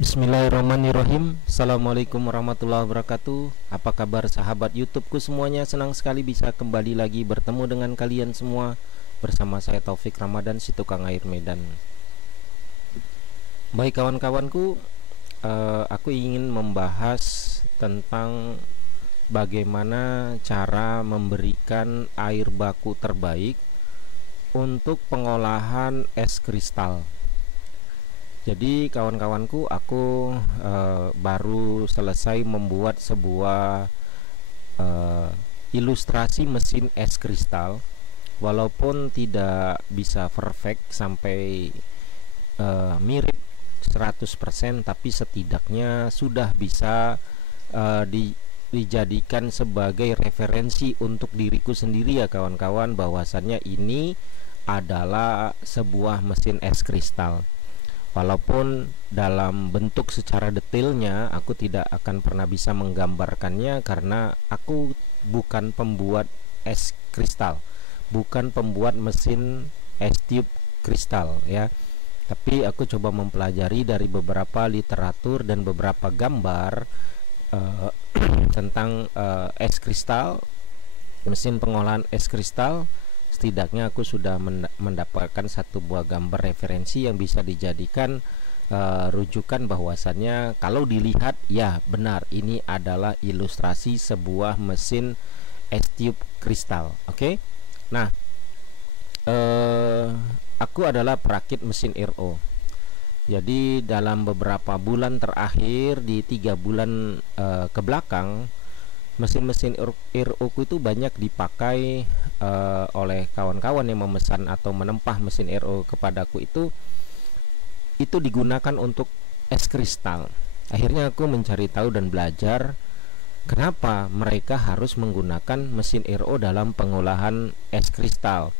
Bismillahirrahmanirrahim. Assalamualaikum warahmatullahi wabarakatuh. Apa kabar sahabat YouTubeku semuanya? Senang sekali bisa kembali lagi bertemu dengan kalian semua. Bersama saya Taufik Ramadan, si tukang air Medan. Baik kawan-kawanku, aku ingin membahas tentang bagaimana cara memberikan air baku terbaik untuk pengolahan es kristal. Jadi kawan-kawanku, aku baru selesai membuat sebuah ilustrasi mesin es kristal. Walaupun tidak bisa perfect sampai mirip 100%, tapi setidaknya sudah bisa dijadikan sebagai referensi untuk diriku sendiri ya kawan-kawan, bahwasannya ini adalah sebuah mesin es kristal. Walaupun dalam bentuk secara detailnya aku tidak akan pernah bisa menggambarkannya, karena aku bukan pembuat es kristal, bukan pembuat mesin es tube kristal ya. Tapi aku coba mempelajari dari beberapa literatur dan beberapa gambar tentang es kristal, mesin pengolahan es kristal. Setidaknya aku sudah mendapatkan satu buah gambar referensi yang bisa dijadikan rujukan bahwasannya kalau dilihat ya benar ini adalah ilustrasi sebuah mesin es tube kristal. Oke. Nah, aku adalah perakit mesin RO. Jadi dalam beberapa bulan terakhir, di 3 bulan ke belakang, mesin-mesin RO itu banyak dipakai oleh kawan-kawan yang memesan atau menempah mesin RO kepadaku. Itu digunakan untuk es kristal. Akhirnya aku mencari tahu dan belajar kenapa mereka harus menggunakan mesin RO dalam pengolahan es kristal.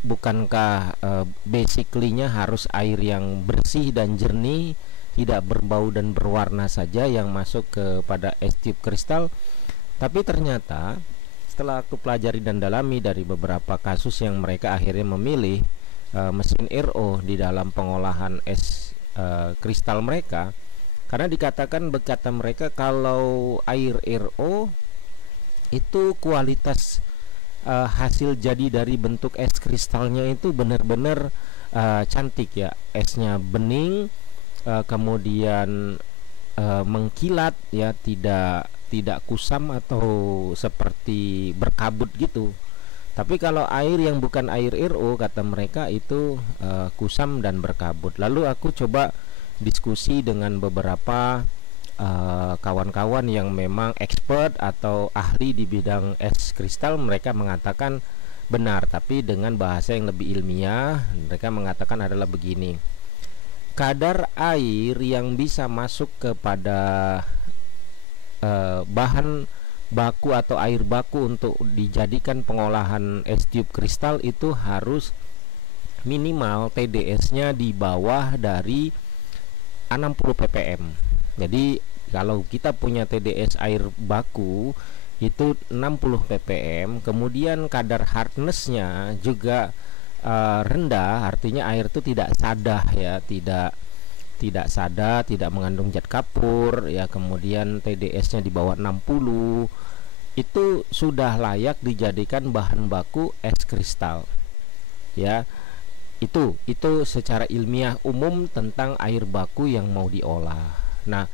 Bukankah basically-nya harus air yang bersih dan jernih, tidak berbau dan berwarna saja yang masuk kepada es tube kristal? Tapi ternyata setelah aku pelajari dan dalami dari beberapa kasus yang mereka akhirnya memilih mesin RO di dalam pengolahan es kristal mereka, karena dikatakan berkata mereka kalau air RO itu kualitas hasil jadi dari bentuk es kristalnya itu benar-benar cantik ya, esnya bening, kemudian mengkilat ya, tidak kusam atau seperti berkabut gitu. Tapi kalau air yang bukan air RO, kata mereka itu kusam dan berkabut. Lalu aku coba diskusi dengan beberapa kawan-kawan yang memang expert atau ahli di bidang es kristal. Mereka mengatakan benar, tapi dengan bahasa yang lebih ilmiah. Mereka mengatakan adalah begini: kadar air yang bisa masuk kepada bahan baku atau air baku untuk dijadikan pengolahan es tube kristal itu harus minimal TDS-nya di bawah dari 60 ppm. Jadi kalau kita punya TDS air baku itu 60 ppm, kemudian kadar hardness-nya juga rendah, artinya air itu tidak sadah ya, tidak sada, tidak mengandung zat kapur ya, kemudian TDS-nya di bawah 60, itu sudah layak dijadikan bahan baku es kristal ya. Itu secara ilmiah umum tentang air baku yang mau diolah. Nah,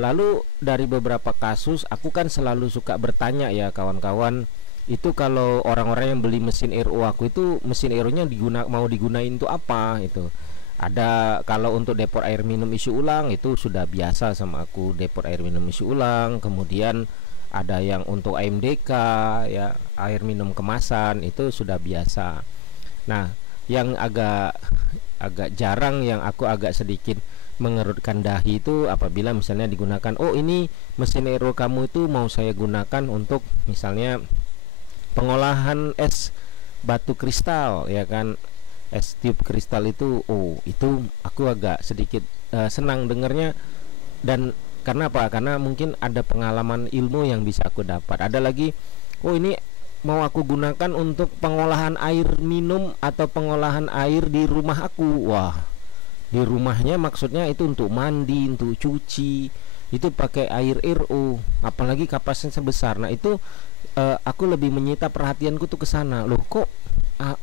lalu dari beberapa kasus aku kan selalu suka bertanya ya kawan-kawan, itu kalau orang-orang yang beli mesin RO aku itu mesin RO-nya mau digunain itu apa itu. Ada kalau untuk depot air minum isi ulang itu sudah biasa sama aku, depot air minum isi ulang. Kemudian ada yang untuk AMDK ya, air minum kemasan, itu sudah biasa. Nah, yang agak jarang, yang aku agak sedikit mengerutkan dahi itu apabila misalnya digunakan, oh ini mesin RO kamu itu mau saya gunakan untuk misalnya pengolahan es batu kristal ya kan, es tube kristal itu. Oh, itu aku agak sedikit senang dengarnya. Dan karena apa? Karena mungkin ada pengalaman ilmu yang bisa aku dapat. Ada lagi, oh ini mau aku gunakan untuk pengolahan air minum atau pengolahan air di rumah aku. Wah, di rumahnya, maksudnya itu untuk mandi, untuk cuci, itu pakai air RO, apalagi kapasitasnya besar. Nah itu aku lebih menyita perhatianku tuh ke sana. Loh kok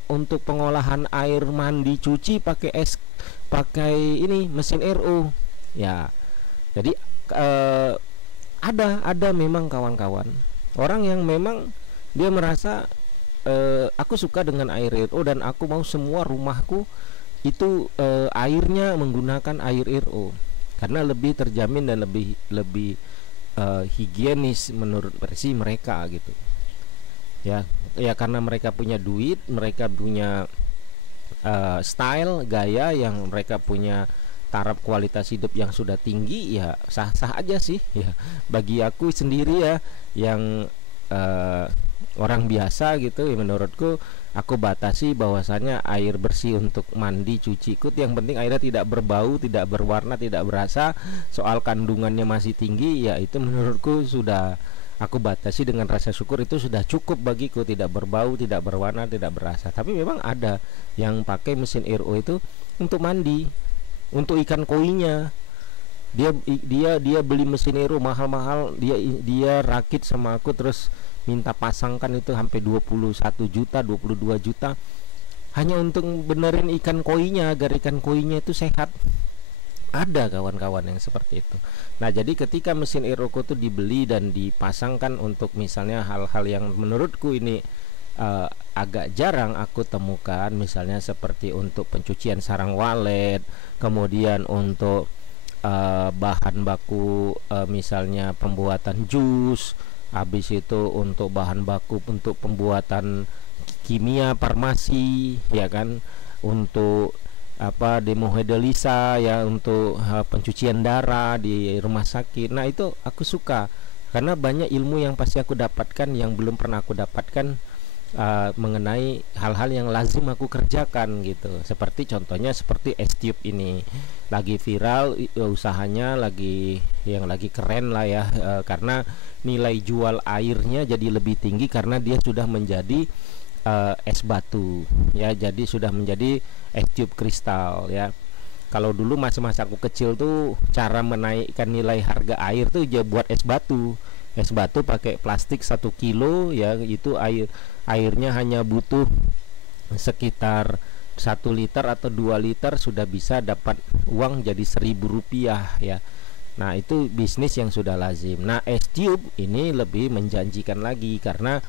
untuk pengolahan air mandi cuci pakai pakai ini mesin RO ya. Jadi ada memang kawan-kawan orang yang memang dia merasa aku suka dengan air RO dan aku mau semua rumahku itu airnya menggunakan air RO karena lebih terjamin dan lebih lebih higienis menurut versi mereka gitu ya. Ya karena mereka punya duit, mereka punya style gaya, yang mereka punya taraf kualitas hidup yang sudah tinggi, ya sah-sah aja sih ya. Bagi aku sendiri ya yang orang biasa gitu ya, menurutku aku batasi bahwasannya air bersih untuk mandi cuci ikut, yang penting airnya tidak berbau, tidak berwarna, tidak berasa. Soal kandungannya masih tinggi ya itu menurutku sudah aku batasi dengan rasa syukur, itu sudah cukup bagiku, tidak berbau, tidak berwarna, tidak berasa. Tapi memang ada yang pakai mesin RO itu untuk mandi, untuk ikan koinya. Dia beli mesin RO mahal-mahal, dia rakit sama aku, terus minta pasangkan itu sampai 21 juta, 22 juta hanya untuk benerin ikan koinya agar ikan koinya itu sehat. Ada kawan-kawan yang seperti itu. Nah jadi ketika mesin RO itu dibeli dan dipasangkan untuk misalnya hal-hal yang menurutku ini agak jarang aku temukan, misalnya seperti untuk pencucian sarang walet, kemudian untuk bahan baku misalnya pembuatan jus, habis itu untuk bahan baku untuk pembuatan kimia farmasi ya kan, untuk demohedalisa ya, untuk pencucian darah di rumah sakit. Nah itu aku suka karena banyak ilmu yang pasti aku dapatkan yang belum pernah aku dapatkan mengenai hal-hal yang lazim aku kerjakan gitu. Seperti contohnya seperti S-Tube ini lagi viral, usahanya lagi keren lah ya, karena nilai jual airnya jadi lebih tinggi karena dia sudah menjadi es batu ya, jadi sudah menjadi es tube kristal ya. Kalau dulu masa-masa aku kecil tuh cara menaikkan nilai harga air tuh ya buat es batu. Es batu pakai plastik 1 kilo ya, itu airnya hanya butuh sekitar 1 liter atau 2 liter sudah bisa dapat uang jadi 1.000 rupiah ya. Nah itu bisnis yang sudah lazim. Nah es tube ini lebih menjanjikan lagi karena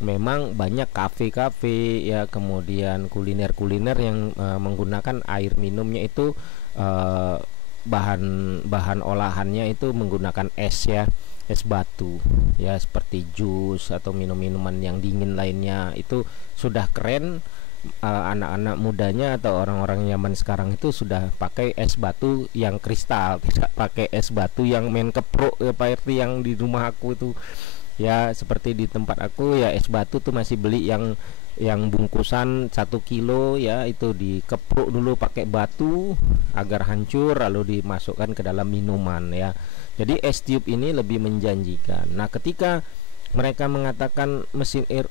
memang banyak kafe-kafe ya, kemudian kuliner-kuliner yang menggunakan air minumnya itu bahan olahannya itu menggunakan es ya, es batu ya, seperti jus atau minum-minuman yang dingin lainnya. Itu sudah keren. Anak-anak mudanya atau orang-orang zaman sekarang itu sudah pakai es batu yang kristal, tidak pakai es batu yang main keprok ya Pak RT, yang di rumah aku itu ya. Seperti di tempat aku ya es batu tuh masih beli yang bungkusan 1 kilo ya, itu dikepruk dulu pakai batu agar hancur lalu dimasukkan ke dalam minuman ya. Jadi es tube ini lebih menjanjikan. Nah ketika mereka mengatakan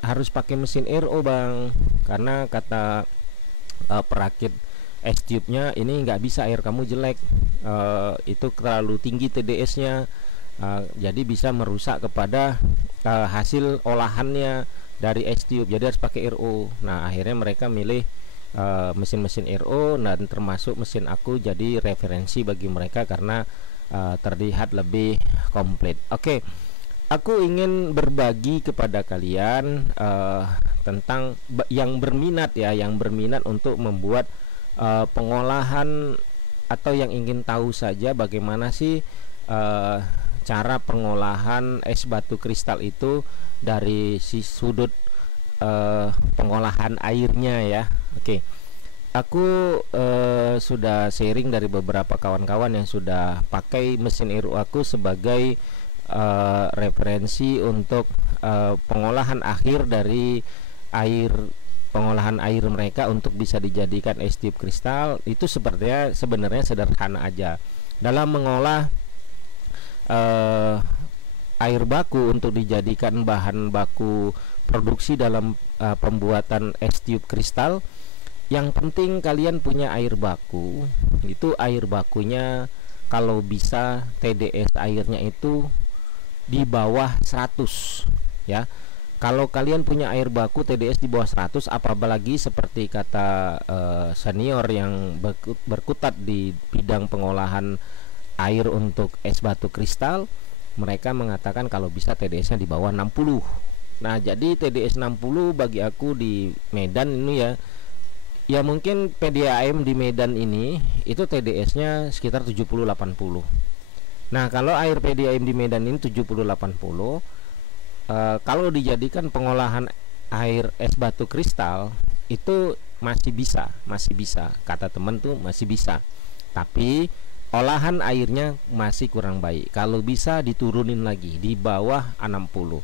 harus pakai mesin RO bang, karena kata perakit es tube-nya ini nggak bisa, air kamu jelek, itu terlalu tinggi TDS-nya, jadi bisa merusak kepada hasil olahannya dari es tube, jadi harus pakai RO. Nah akhirnya mereka milih mesin-mesin RO, dan termasuk mesin aku jadi referensi bagi mereka karena terlihat lebih komplit. Oke. Aku ingin berbagi kepada kalian tentang yang berminat ya, yang berminat untuk membuat pengolahan, atau yang ingin tahu saja bagaimana sih cara pengolahan es batu kristal itu dari si sudut pengolahan airnya ya. Oke. Aku sudah sharing dari beberapa kawan-kawan yang sudah pakai mesin RO aku sebagai referensi untuk pengolahan akhir dari pengolahan air mereka untuk bisa dijadikan es tube kristal. Itu sebenarnya sederhana aja. Dalam mengolah air baku untuk dijadikan bahan baku produksi dalam pembuatan es tube kristal, yang penting kalian punya air baku. Itu air bakunya kalau bisa TDS airnya itu di bawah 100 ya. Kalau kalian punya air baku TDS di bawah 100, apalagi seperti kata senior yang berkutat di bidang pengolahan air untuk es batu kristal, mereka mengatakan kalau bisa TDS-nya di bawah 60. Nah, jadi TDS 60 bagi aku di Medan ini ya mungkin PDAM di Medan ini itu TDS-nya sekitar 70-80. Nah, kalau air PDAM di Medan ini 70-80, kalau dijadikan pengolahan air es batu kristal itu masih bisa, kata temen tuh masih bisa. Tapi olahan airnya masih kurang baik. Kalau bisa diturunin lagi di bawah 60.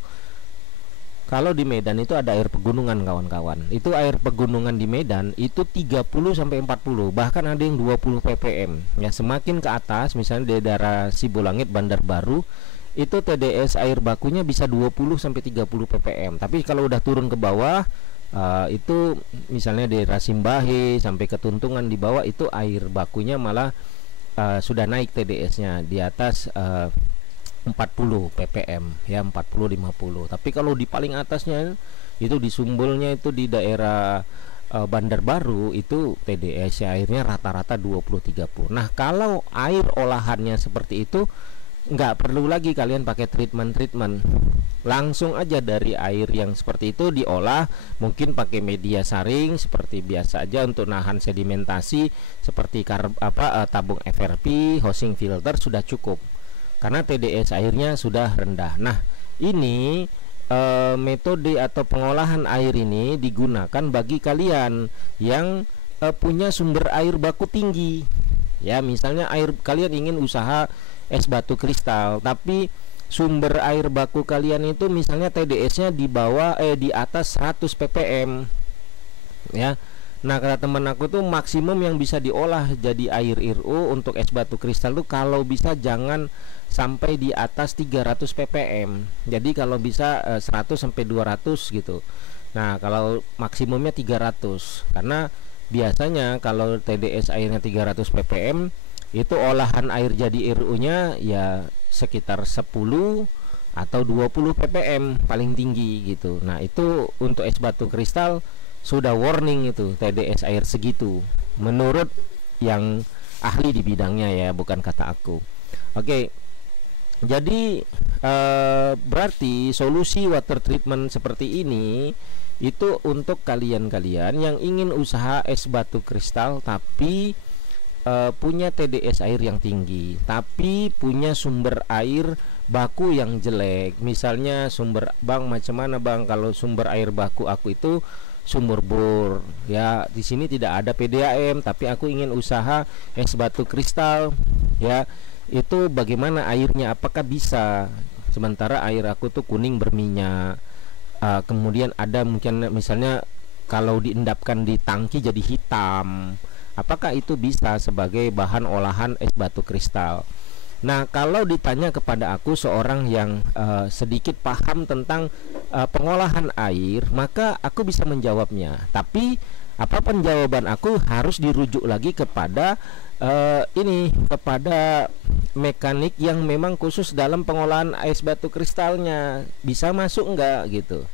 Kalau di Medan itu ada air pegunungan kawan-kawan. Itu air pegunungan di Medan itu 30 sampai 40, bahkan ada yang 20 ppm. Ya, semakin ke atas misalnya di daerah Sibulangit, Bandar Baru, itu TDS air bakunya bisa 20 sampai 30 ppm. Tapi kalau udah turun ke bawah, itu misalnya di Rasimbahe sampai ke Tuntungan di bawah, itu air bakunya malah sudah naik TDS-nya di atas 40 ppm ya, 40-50. Tapi kalau di paling atasnya itu di Sumbulnya, itu di daerah Bandar Baru, itu TDS airnya rata-rata 20-30. Nah, kalau air olahannya seperti itu, nggak perlu lagi kalian pakai treatment, langsung aja dari air yang seperti itu diolah, mungkin pakai media saring seperti biasa aja untuk nahan sedimentasi seperti tabung FRP, housing filter, sudah cukup karena TDS airnya sudah rendah. Nah, ini metode atau pengolahan air ini digunakan bagi kalian yang punya sumber air baku tinggi ya. Misalnya kalian ingin usaha es batu kristal, tapi sumber air baku kalian itu misalnya TDS-nya di atas 100 ppm ya. Nah, kata teman aku tuh maksimum yang bisa diolah jadi air RO untuk es batu kristal tuh kalau bisa jangan sampai di atas 300 ppm. Jadi kalau bisa 100 sampai 200 gitu. Nah, kalau maksimumnya 300, karena biasanya kalau TDS airnya 300 ppm itu olahan air jadi RO-nya ya sekitar 10 atau 20 ppm paling tinggi gitu. Nah, itu untuk es batu kristal sudah warning itu TDS air segitu menurut yang ahli di bidangnya ya, bukan kata aku. Oke. Jadi berarti solusi water treatment seperti ini itu untuk kalian-kalian yang ingin usaha es batu kristal tapi punya TDS air yang tinggi, tapi punya sumber air baku yang jelek. Misalnya bang, macam mana bang kalau sumber air baku aku itu sumur bor ya, di sini tidak ada PDAM tapi aku ingin usaha es batu kristal ya, itu bagaimana airnya, apakah bisa? Sementara air aku tuh kuning berminyak, kemudian ada mungkin misalnya kalau diendapkan di tangki jadi hitam, apakah itu bisa sebagai bahan olahan es batu kristal? Nah, kalau ditanya kepada aku seorang yang sedikit paham tentang pengolahan air, maka aku bisa menjawabnya. Tapi apapun jawaban aku harus dirujuk lagi kepada kepada mekanik yang memang khusus dalam pengolahan es batu kristalnya, bisa masuk enggak gitu.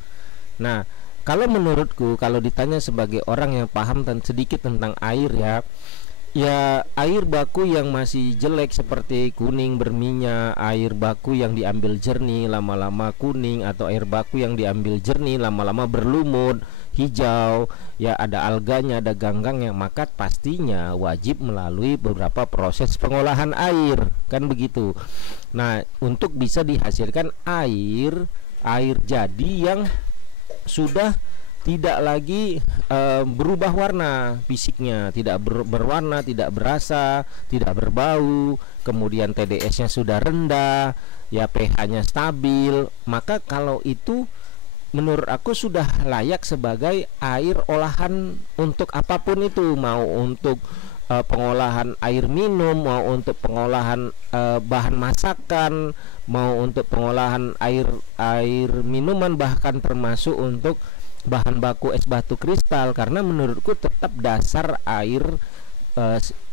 Nah, kalau menurutku, kalau ditanya sebagai orang yang paham sedikit tentang air ya air baku yang masih jelek seperti kuning berminyak, air baku yang diambil jernih lama-lama kuning, atau air baku yang diambil jernih lama-lama berlumut hijau ya, ada alganya, ada ganggangnya, maka pastinya wajib melalui beberapa proses pengolahan air, kan begitu. Nah, untuk bisa dihasilkan air jadi yang sudah tidak lagi berubah warna fisiknya, tidak berwarna, tidak berasa, tidak berbau, kemudian TDS-nya sudah rendah, ya pH-nya stabil, maka kalau itu menurut aku sudah layak sebagai air olahan untuk apapun itu, mau untuk pengolahan air minum, mau untuk pengolahan bahan masakan, mau untuk pengolahan air minuman, bahkan termasuk untuk bahan baku es batu kristal, karena menurutku tetap dasar air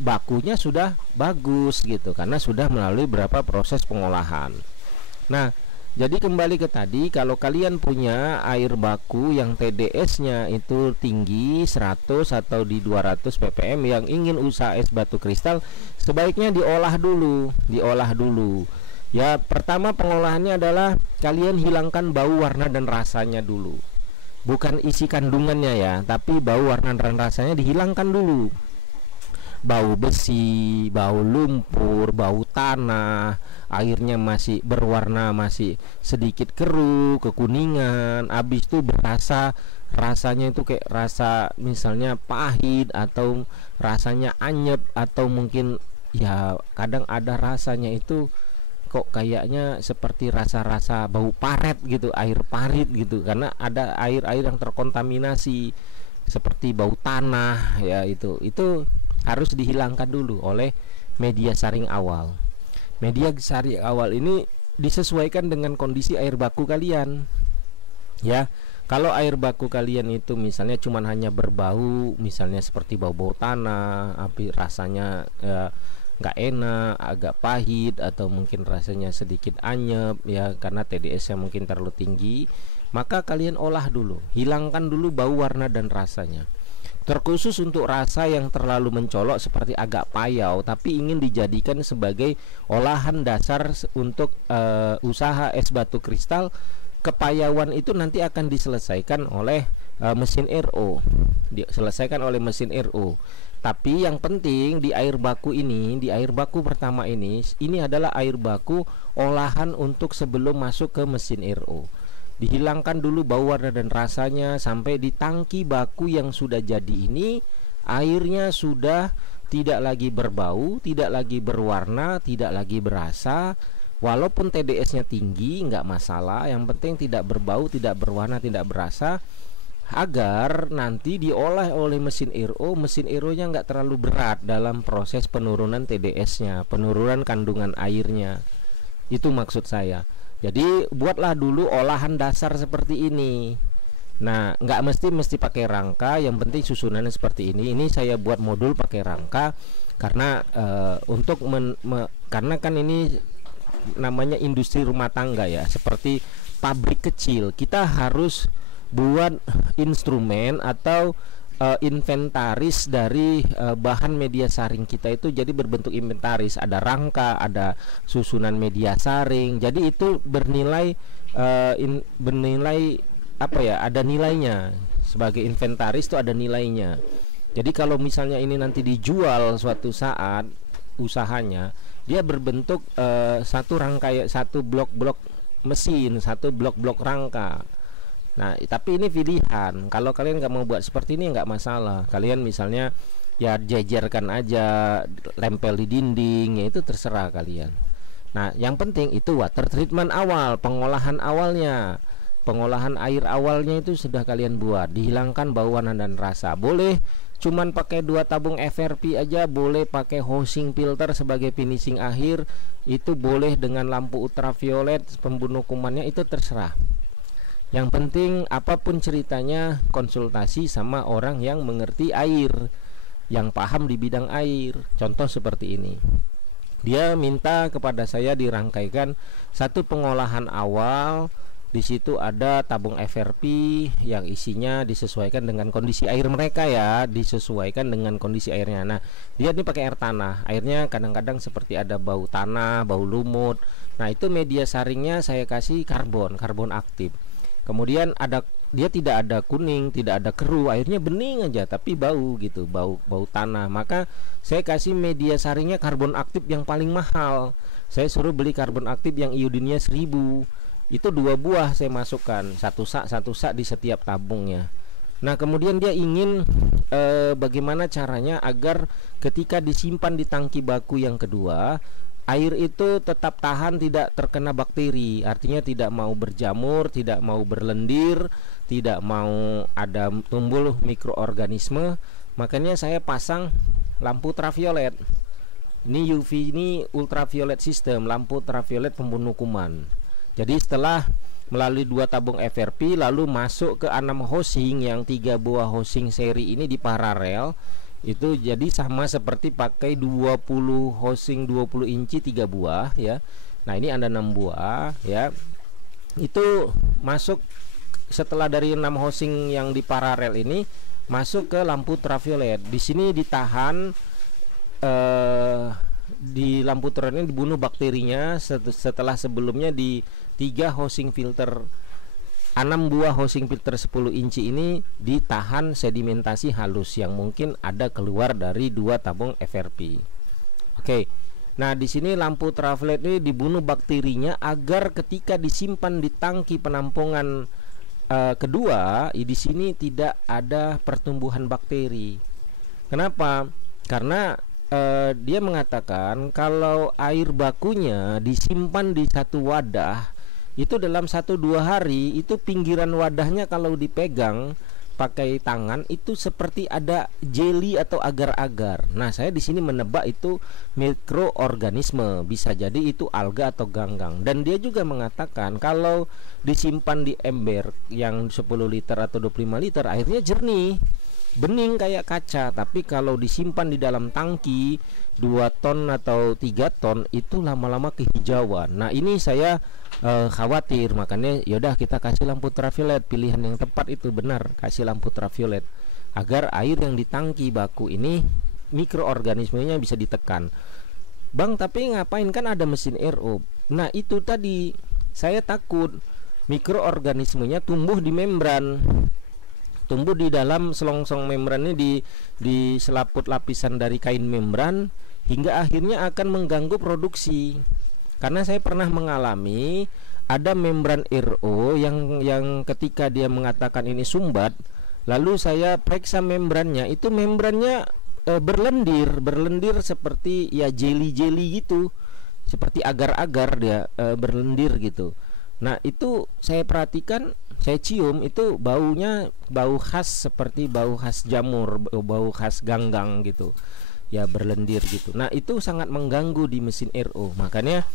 bakunya sudah bagus gitu, karena sudah melalui beberapa proses pengolahan. Nah, jadi kembali ke tadi, kalau kalian punya air baku yang TDS-nya itu tinggi 100 atau di 200 ppm yang ingin usaha es batu kristal, sebaiknya diolah dulu, Ya, pertama pengolahannya adalah kalian hilangkan bau, warna dan rasanya dulu. Bukan isi kandungannya ya, tapi bau, warna dan rasanya dihilangkan dulu. Bau besi, bau lumpur, bau tanah, airnya masih berwarna, masih sedikit keruh, kekuningan, habis itu rasanya itu kayak rasa misalnya pahit atau rasanya anyep, atau mungkin ya kadang ada rasanya itu kok kayaknya seperti rasa-rasa bau paret gitu, air parit gitu, karena ada air-air yang terkontaminasi seperti bau tanah ya, itu harus dihilangkan dulu oleh media saring awal. Media saring awal ini disesuaikan dengan kondisi air baku kalian ya. Kalau air baku kalian itu misalnya cuman hanya berbau, misalnya seperti bau-bau tanah, tapi rasanya nggak enak, agak pahit, atau mungkin rasanya sedikit anyep ya karena TDS-nya mungkin terlalu tinggi, maka kalian olah dulu, hilangkan dulu bau, warna dan rasanya. Terkhusus untuk rasa yang terlalu mencolok seperti agak payau tapi ingin dijadikan sebagai olahan dasar untuk usaha es batu kristal, kepayauan itu nanti akan diselesaikan oleh mesin RO, diselesaikan oleh mesin RO. Tapi yang penting di air baku ini, di air baku pertama ini adalah air baku olahan untuk sebelum masuk ke mesin RO. Dihilangkan dulu bau, warna dan rasanya sampai di tangki baku yang sudah jadi ini airnya sudah tidak lagi berbau, tidak lagi berwarna, tidak lagi berasa. Walaupun TDS-nya tinggi nggak masalah, yang penting tidak berbau, tidak berwarna, tidak berasa, agar nanti diolah oleh mesin RO. Mesin RO-nya nggak terlalu berat dalam proses penurunan TDS-nya, penurunan kandungan airnya. Itu maksud saya. Jadi buatlah dulu olahan dasar seperti ini. Nah, nggak mesti pakai rangka, yang penting susunannya seperti ini. Ini saya buat modul pakai rangka karena karena kan ini namanya industri rumah tangga ya, seperti pabrik kecil. Kita harus buat instrumen atau inventaris dari bahan media saring kita itu, jadi berbentuk inventaris, ada rangka, ada susunan media saring, jadi itu bernilai apa ya, ada nilainya. Sebagai inventaris itu ada nilainya. Jadi kalau misalnya ini nanti dijual suatu saat usahanya, dia berbentuk satu rangkaian, satu blok-blok mesin, satu blok-blok rangka. Nah, tapi ini pilihan. Kalau kalian nggak mau buat seperti ini nggak masalah. Kalian misalnya ya jejerkan aja, lempel di dinding, ya itu terserah kalian. Nah, yang penting itu water treatment awal, pengolahan awalnya. Pengolahan air awalnya itu sudah kalian buat. Dihilangkan bau, warna dan rasa. Boleh cuman pakai 2 tabung FRP aja, boleh pakai housing filter sebagai finishing akhir, itu boleh dengan lampu ultraviolet pembunuh kumannya, itu terserah. Yang penting apapun ceritanya konsultasi sama orang yang mengerti air, yang paham di bidang air. Contoh seperti ini, dia minta kepada saya dirangkaikan satu pengolahan awal. Di situ ada tabung FRP yang isinya disesuaikan dengan kondisi air mereka ya, disesuaikan dengan kondisi airnya. Nah, dia ini pakai air tanah, airnya kadang-kadang seperti ada bau tanah, bau lumut. Nah, itu media saringnya saya kasih karbon aktif. Kemudian dia tidak ada kuning, tidak ada keruh, airnya bening aja tapi bau gitu, bau tanah. Maka saya kasih media saringnya karbon aktif yang paling mahal. Saya suruh beli karbon aktif yang iodinnya 1000. Itu 2 buah saya masukkan, satu sak di setiap tabungnya. Nah, kemudian dia ingin bagaimana caranya agar ketika disimpan di tangki baku yang kedua, air itu tetap tahan, tidak terkena bakteri. Artinya tidak mau berjamur, tidak mau berlendir, tidak mau ada tumbuh mikroorganisme. Makanya saya pasang lampu ultraviolet. Ini UV, ini ultraviolet system, lampu ultraviolet pembunuh kuman. Jadi setelah melalui 2 tabung FRP lalu masuk ke 6 housing, yang 3 buah housing seri ini di paralel. Itu jadi sama seperti pakai 20 housing 20 inci 3 buah ya. Nah ini ada 6 buah ya. Itu masuk setelah dari 6 housing yang di paralel ini masuk ke lampu ultraviolet. Di sini ditahan di lampu ultraviolet ini dibunuh bakterinya setelah sebelumnya di 3 housing filter 6 buah housing filter 10 inci ini ditahan sedimentasi halus yang mungkin ada keluar dari 2 tabung FRP. Oke. Nah, di sini lampu ultraviolet ini dibunuh bakterinya agar ketika disimpan di tangki penampungan kedua, di sini tidak ada pertumbuhan bakteri. Kenapa? Karena dia mengatakan kalau air bakunya disimpan di satu wadah itu dalam 1-2 hari itu pinggiran wadahnya kalau dipegang pakai tangan itu seperti ada jelly atau agar-agar. Nah, saya di sini menebak itu mikroorganisme, bisa jadi itu alga atau ganggang. Dan dia juga mengatakan kalau disimpan di ember yang 10 liter atau 25 liter airnya jernih, bening kayak kaca, tapi kalau disimpan di dalam tangki 2 ton atau 3 ton itu lama-lama kehijauan. Nah, ini saya khawatir, makanya yaudah kita kasih lampu ultraviolet. Pilihan yang tepat itu benar, kasih lampu ultraviolet agar air yang di tangki baku ini mikroorganismenya bisa ditekan. Bang, tapi ngapain, kan ada mesin RO. Nah, itu tadi saya takut mikroorganismenya tumbuh di membran, tumbuh di dalam selongsong membran ini, di selaput lapisan dari kain membran, hingga akhirnya akan mengganggu produksi. Karena saya pernah mengalami ada membran RO yang ketika dia mengatakan ini sumbat, lalu saya periksa membrannya, itu membrannya berlendir seperti ya jelly gitu, seperti agar-agar dia berlendir gitu. Nah, itu saya perhatikan, saya cium, itu baunya bau khas seperti bau khas jamur, bau khas ganggang gitu. Ya, berlendir gitu. Nah, itu sangat mengganggu di mesin RO. Makanya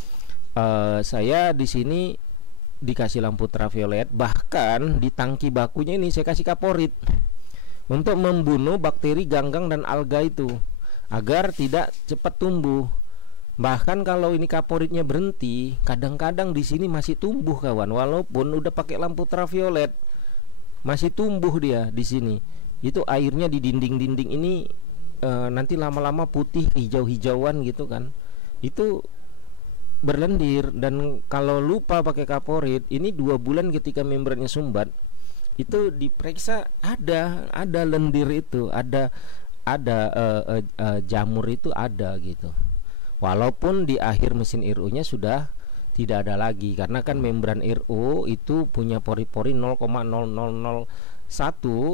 saya di sini dikasih lampu ultraviolet, bahkan di tangki bakunya ini saya kasih kaporit untuk membunuh bakteri ganggang dan alga itu agar tidak cepat tumbuh. Bahkan kalau ini kaporitnya berhenti, kadang-kadang di sini masih tumbuh kawan, walaupun udah pakai lampu ultraviolet masih tumbuh dia di sini. Itu airnya di dinding-dinding ini nanti lama-lama putih hijau-hijauan gitu kan. Itu berlendir, dan kalau lupa pakai kaporit ini 2 bulan ketika membrannya sumbat itu diperiksa ada lendir itu, ada jamur itu ada gitu. Walaupun di akhir mesin RO-nya sudah tidak ada lagi, karena kan membran RO itu punya pori-pori 0,0001,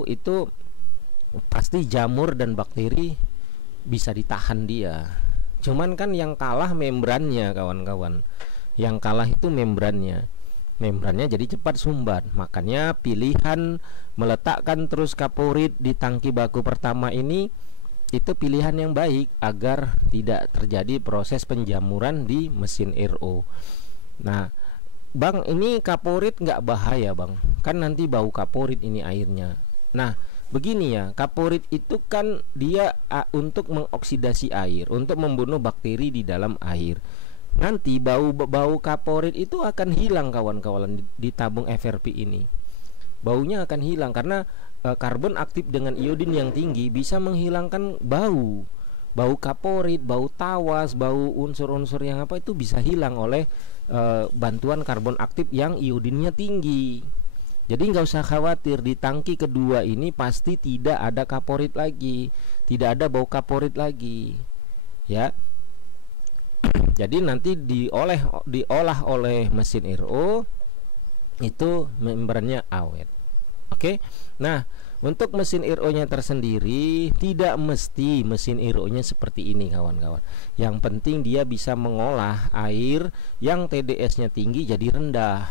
itu pasti jamur dan bakteri bisa ditahan dia. Cuman kan yang kalah membrannya kawan-kawan, yang kalah itu membrannya jadi cepat sumbat. Makanya pilihan meletakkan terus kaporit di tangki baku pertama ini itu pilihan yang baik agar tidak terjadi proses penjamuran di mesin RO. Nah, Bang, ini kaporit nggak bahaya Bang? Kan nanti bau kaporit ini airnya. Nah, begini ya, kaporit itu kan dia untuk mengoksidasi air, untuk membunuh bakteri di dalam air. Nanti bau kaporit itu akan hilang kawan-kawan di tabung FRP ini. Baunya akan hilang karena karbon aktif dengan iodin yang tinggi bisa menghilangkan bau kaporit, bau tawas, bau unsur-unsur yang apa itu bisa hilang oleh bantuan karbon aktif yang iodinnya tinggi. Jadi nggak usah khawatir, di tangki kedua ini pasti tidak ada kaporit lagi, tidak ada bau kaporit lagi, ya. Jadi nanti diolah oleh mesin RO itu membrannya awet. Oke. Nah, untuk mesin RO-nya tersendiri tidak mesti mesin RO-nya seperti ini kawan-kawan. Yang penting dia bisa mengolah air yang TDS-nya tinggi jadi rendah.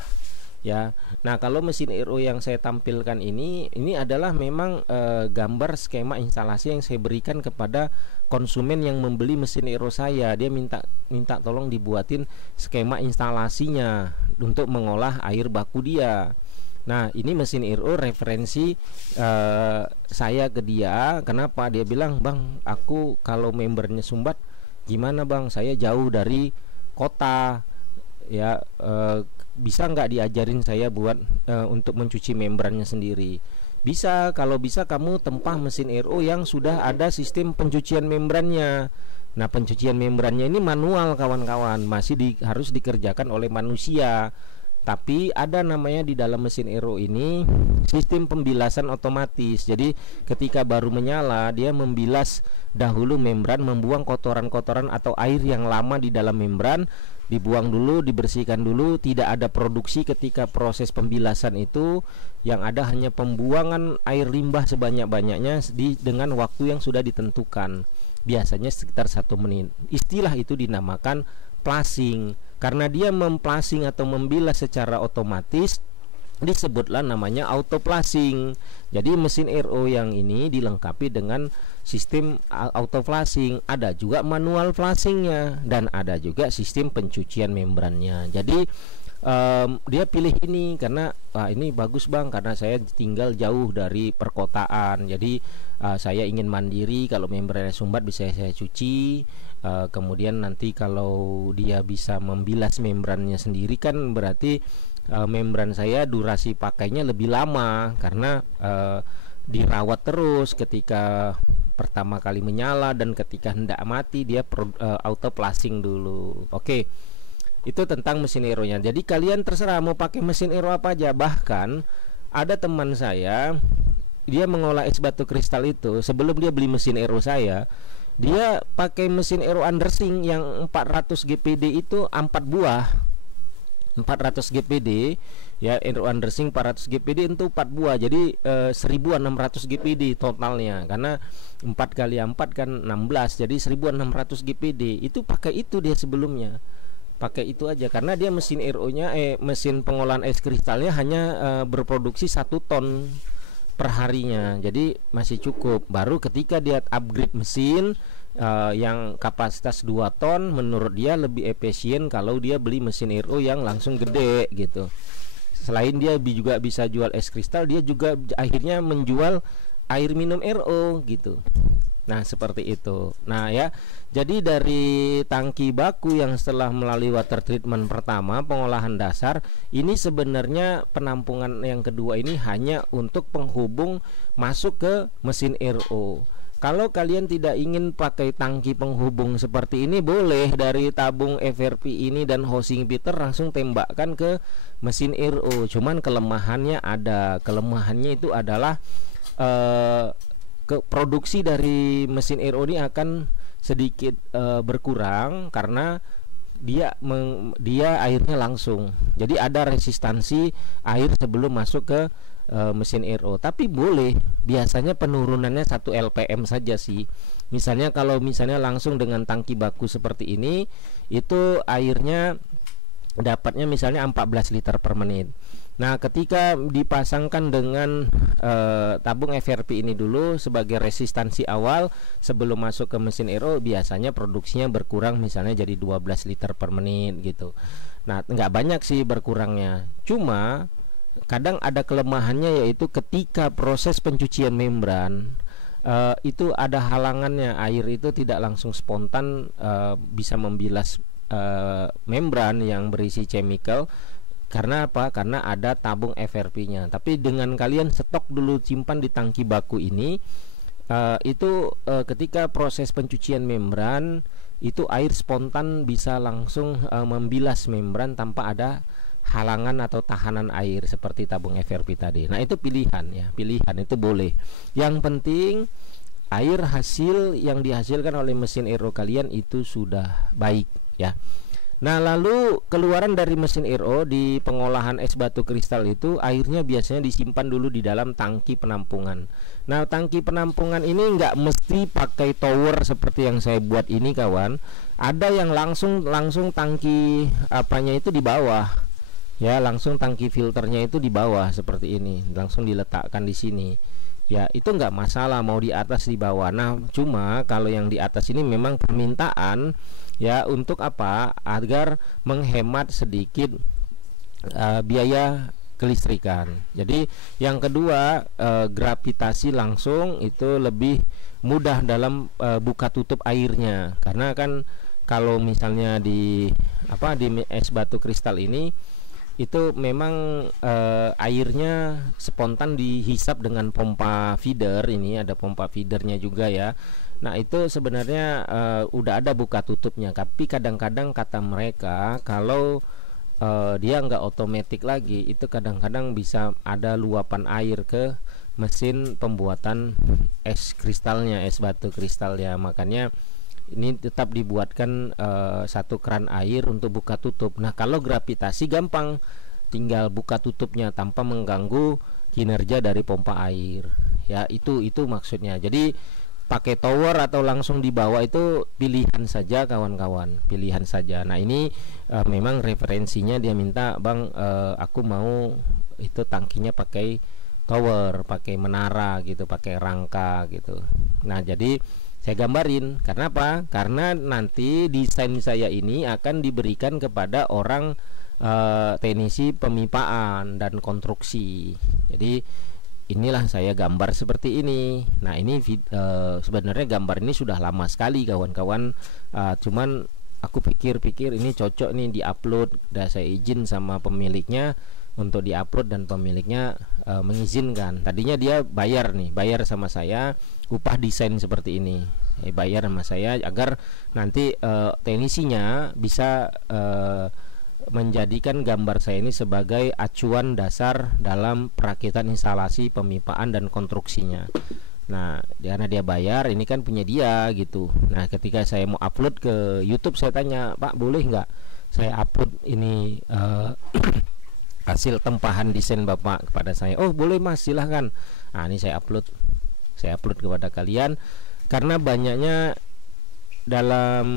Ya, nah kalau mesin RO yang saya tampilkan ini adalah memang gambar skema instalasi yang saya berikan kepada konsumen yang membeli mesin RO saya. Dia minta tolong dibuatin skema instalasinya untuk mengolah air baku dia. Nah, ini mesin RO referensi saya ke dia. Kenapa? Dia bilang, "Bang, aku kalau membernya sumbat gimana Bang? Saya jauh dari kota, ya, bisa nggak diajarin saya buat untuk mencuci membrannya sendiri?" Bisa, kalau bisa kamu tempah mesin RO yang sudah ada sistem pencucian membrannya. Nah, pencucian membrannya ini manual kawan-kawan, masih harus dikerjakan oleh manusia. Tapi ada namanya di dalam mesin RO ini sistem pembilasan otomatis. Jadi ketika baru menyala, dia membilas dahulu membran, membuang kotoran-kotoran atau air yang lama di dalam membran, dibuang dulu, dibersihkan dulu. Tidak ada produksi ketika proses pembilasan itu. Yang ada hanya pembuangan air limbah sebanyak-banyaknya dengan waktu yang sudah ditentukan, biasanya sekitar 1 menit. Istilah itu dinamakan flushing. Karena dia memplushing atau membilas secara otomatis, disebutlah namanya auto flushing. Jadi mesin RO yang ini dilengkapi dengan sistem auto flushing. Ada juga manual flushingnya, dan ada juga sistem pencucian membrannya. Jadi dia pilih ini karena ini bagus Bang, karena saya tinggal jauh dari perkotaan. Jadi saya ingin mandiri, kalau membrannya sumbat bisa saya cuci. Kemudian nanti kalau dia bisa membilas membrannya sendiri, kan berarti membran saya durasi pakainya lebih lama, karena dirawat terus ketika pertama kali menyala dan ketika hendak mati dia auto flushing dulu. Oke. Itu tentang mesin RO-nya. Jadi kalian terserah mau pakai mesin RO apa aja. Bahkan ada teman saya, dia mengolah es batu kristal itu, sebelum dia beli mesin RO saya, dia pakai mesin RO undersink yang 400 GPD itu 4 buah. 400 GPD ya, RO undersink 400 GPD itu 4 buah. Jadi 1600 GPD totalnya, karena 4 kali 4 kan 16, jadi 1600 GPD. Itu pakai itu dia sebelumnya. Pakai itu aja karena dia mesin RO-nya mesin pengolahan es kristalnya hanya berproduksi 1 ton per harinya. Jadi masih cukup. Baru ketika dia upgrade mesin yang kapasitas 2 ton, menurut dia lebih efisien kalau dia beli mesin RO yang langsung gede gitu. Selain dia juga bisa jual es kristal, dia juga akhirnya menjual air minum RO gitu. Nah, seperti itu. Nah, ya. Jadi dari tangki baku yang setelah melalui water treatment pertama, pengolahan dasar, ini sebenarnya penampungan yang kedua ini hanya untuk penghubung masuk ke mesin RO. Kalau kalian tidak ingin pakai tangki penghubung seperti ini, boleh dari tabung FRP ini dan housing Peter langsung tembakkan ke mesin RO. Cuman kelemahannya ada. Kelemahannya itu adalah produksi dari mesin RO ini akan sedikit berkurang karena dia airnya langsung. Jadi ada resistansi air sebelum masuk ke mesin RO. Tapi boleh, biasanya penurunannya 1 LPM saja sih. Misalnya kalau langsung dengan tangki baku seperti ini, itu airnya dapatnya misalnya 14 liter per menit. Nah, ketika dipasangkan dengan tabung FRP ini dulu sebagai resistansi awal sebelum masuk ke mesin RO, biasanya produksinya berkurang misalnya jadi 12 liter per menit gitu. Nah, nggak banyak sih berkurangnya. Cuma kadang ada kelemahannya, yaitu ketika proses pencucian membran itu ada halangannya. Air itu tidak langsung spontan bisa membilas membran yang berisi chemical. Karena apa? Karena ada tabung FRP-nya. Tapi dengan kalian stok dulu, simpan di tangki baku ini, ketika proses pencucian membran itu air spontan bisa langsung membilas membran tanpa ada halangan atau tahanan air seperti tabung FRP tadi. Nah, itu pilihan ya, pilihan itu boleh. Yang penting air hasil yang dihasilkan oleh mesin RO kalian itu sudah baik ya. Nah, lalu keluaran dari mesin RO di pengolahan es batu kristal itu, airnya biasanya disimpan dulu di dalam tangki penampungan. Nah, tangki penampungan ini nggak mesti pakai tower seperti yang saya buat ini kawan. Ada yang langsung tangki apanya itu di bawah. Ya, langsung tangki filternya itu di bawah seperti ini, langsung diletakkan di sini. ya itu nggak masalah mau di atas di bawah. Nah cuma kalau yang di atas ini memang permintaan ya untuk apa, agar menghemat sedikit biaya kelistrikan. Jadi yang kedua, gravitasi langsung itu lebih mudah dalam buka tutup airnya, karena kan kalau misalnya di es batu kristal ini itu memang airnya spontan dihisap dengan pompa feeder. Ini ada pompa feedernya juga ya. Nah itu sebenarnya udah ada buka tutupnya, tapi kadang-kadang kata mereka kalau dia nggak otomatis lagi, itu kadang-kadang bisa ada luapan air ke mesin pembuatan es kristalnya, es batu kristal ya. Makanya ini tetap dibuatkan satu keran air untuk buka tutup. Nah kalau gravitasi gampang, tinggal buka tutupnya tanpa mengganggu kinerja dari pompa air ya. Itu maksudnya. Jadi pakai tower atau langsung di bawah itu pilihan saja kawan-kawan, pilihan saja. Nah ini memang referensinya dia minta, bang aku mau itu tangkinya pakai tower, pakai menara gitu, pakai rangka gitu. Nah jadi saya gambarin, karena apa? Karena nanti desain saya ini akan diberikan kepada orang teknisi pemipaan dan konstruksi. Jadi inilah saya gambar seperti ini. Nah ini sebenarnya gambar ini sudah lama sekali kawan-kawan, cuman aku pikir-pikir ini cocok nih diupload. Dan saya izin sama pemiliknya untuk diupload dan pemiliknya mengizinkan. Tadinya dia bayar sama saya upah desain seperti ini, bayar sama saya agar nanti teknisinya bisa menjadikan gambar saya ini sebagai acuan dasar dalam perakitan instalasi pemipaan dan konstruksinya. Nah karena dia bayar, ini kan punya dia gitu. Nah ketika saya mau upload ke YouTube, saya tanya, Pak boleh nggak saya upload ini hasil tempahan desain Bapak kepada saya? Oh boleh Mas, silahkan. Nah ini saya upload kepada kalian, karena banyaknya dalam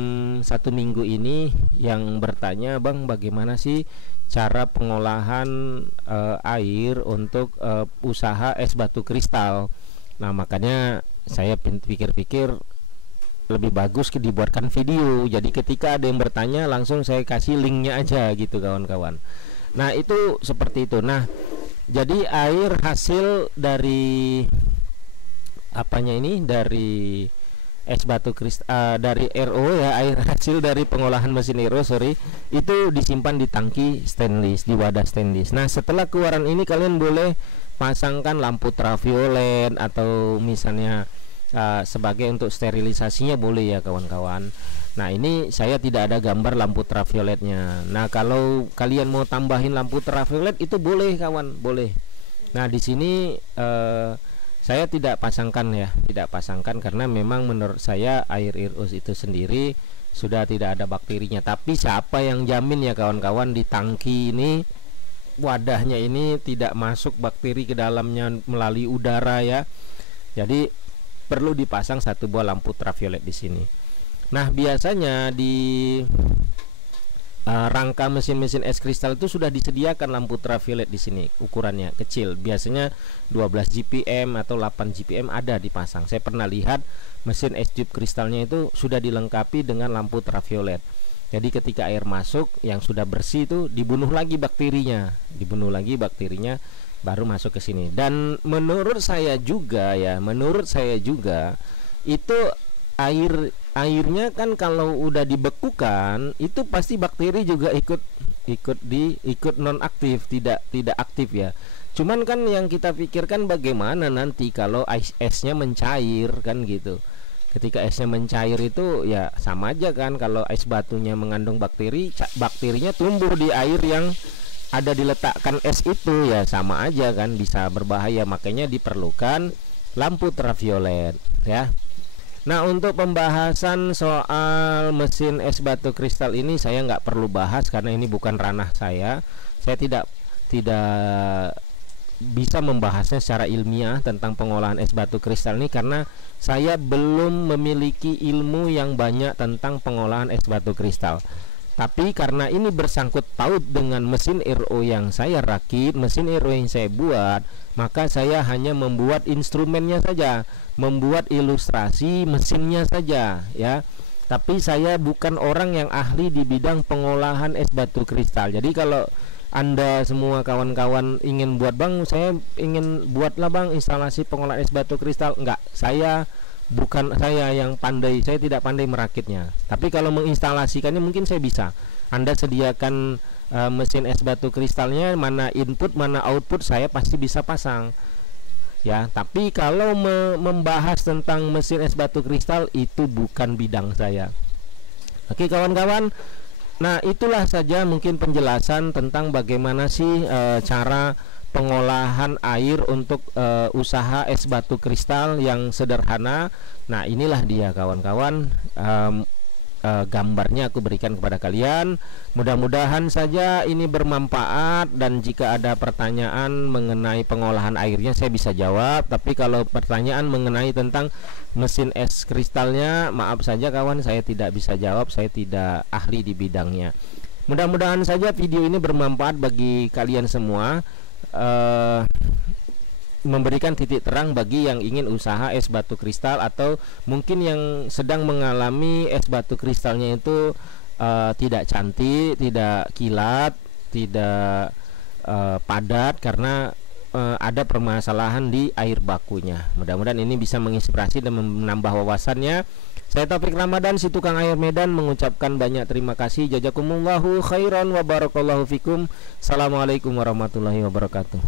satu minggu ini yang bertanya, bang bagaimana sih cara pengolahan air untuk usaha es batu kristal. Nah makanya saya pikir-pikir lebih bagus dibuatkan video, jadi ketika ada yang bertanya langsung saya kasih linknya aja gitu kawan-kawan. Nah itu seperti itu. Nah jadi air hasil dari apanya ini, dari es batu kristal, dari RO ya, air hasil dari pengolahan mesin RO itu disimpan di tangki stainless, di wadah stainless. Nah setelah keluaran ini kalian boleh pasangkan lampu ultraviolet atau misalnya sebagai untuk sterilisasinya boleh ya kawan-kawan. Nah ini saya tidak ada gambar lampu ultravioletnya. Nah kalau kalian mau tambahin lampu ultraviolet itu boleh kawan, boleh. Nah di sini saya tidak pasangkan karena memang menurut saya air Irus itu sendiri sudah tidak ada bakterinya. Tapi siapa yang jamin ya kawan-kawan, di tangki ini wadahnya ini tidak masuk bakteri ke dalamnya melalui udara ya. Jadi perlu dipasang satu buah lampu ultraviolet di sini. Nah biasanya di rangka mesin-mesin es kristal itu sudah disediakan lampu ultraviolet di sini, ukurannya kecil, biasanya 12 GPM atau 8 GPM ada dipasang. Saya pernah lihat mesin es tube kristalnya itu sudah dilengkapi dengan lampu ultraviolet. Jadi ketika air masuk yang sudah bersih itu dibunuh lagi bakterinya, baru masuk ke sini. Dan menurut saya juga itu airnya kan kalau udah dibekukan itu pasti bakteri juga ikut nonaktif, tidak aktif ya. Cuman kan yang kita pikirkan bagaimana nanti kalau esnya mencair kan gitu. Ketika esnya mencair itu ya sama aja kan, kalau es batunya mengandung bakteri, bakterinya tumbuh di air yang ada diletakkan es itu ya sama aja kan, bisa berbahaya. Makanya diperlukan lampu ultraviolet ya. Nah untuk pembahasan soal mesin es batu kristal ini saya nggak perlu bahas karena ini bukan ranah saya. Saya tidak bisa membahasnya secara ilmiah tentang pengolahan es batu kristal ini karena saya belum memiliki ilmu yang banyak tentang pengolahan es batu kristal. Tapi karena ini bersangkut paut dengan mesin RO yang saya rakit, mesin RO yang saya buat, maka saya hanya membuat instrumennya saja, membuat ilustrasi mesinnya saja ya. Tapi saya bukan orang yang ahli di bidang pengolahan es batu kristal. Jadi kalau Anda semua kawan-kawan ingin buat, Bang, saya ingin buatlah Bang instalasi pengolahan es batu kristal, enggak, bukan saya yang pandai, saya tidak pandai merakitnya. Tapi kalau menginstalasikannya mungkin saya bisa. Anda sediakan mesin es batu kristalnya, mana input mana output, saya pasti bisa pasang ya. Tapi kalau membahas tentang mesin es batu kristal, itu bukan bidang saya. Oke kawan-kawan, nah itulah saja mungkin penjelasan tentang bagaimana sih cara pengolahan air untuk usaha es batu kristal yang sederhana. Nah inilah dia kawan-kawan, gambarnya aku berikan kepada kalian. Mudah-mudahan saja ini bermanfaat, dan jika ada pertanyaan mengenai pengolahan airnya saya bisa jawab. Tapi kalau pertanyaan mengenai tentang mesin es kristalnya, maaf saja kawan, saya tidak bisa jawab, saya tidak ahli di bidangnya. Mudah-mudahan saja video ini bermanfaat bagi kalian semua, memberikan titik terang bagi yang ingin usaha es batu kristal, atau mungkin yang sedang mengalami es batu kristalnya itu tidak cantik, tidak kilat, tidak padat karena ada permasalahan di air bakunya. Mudah-mudahan ini bisa menginspirasi dan menambah wawasannya. Saya Taufik Ramadan, si tukang air Medan, mengucapkan banyak terima kasih. Jazakumullahu khairan wa barakallahu fikum. Assalamualaikum warahmatullahi wabarakatuh.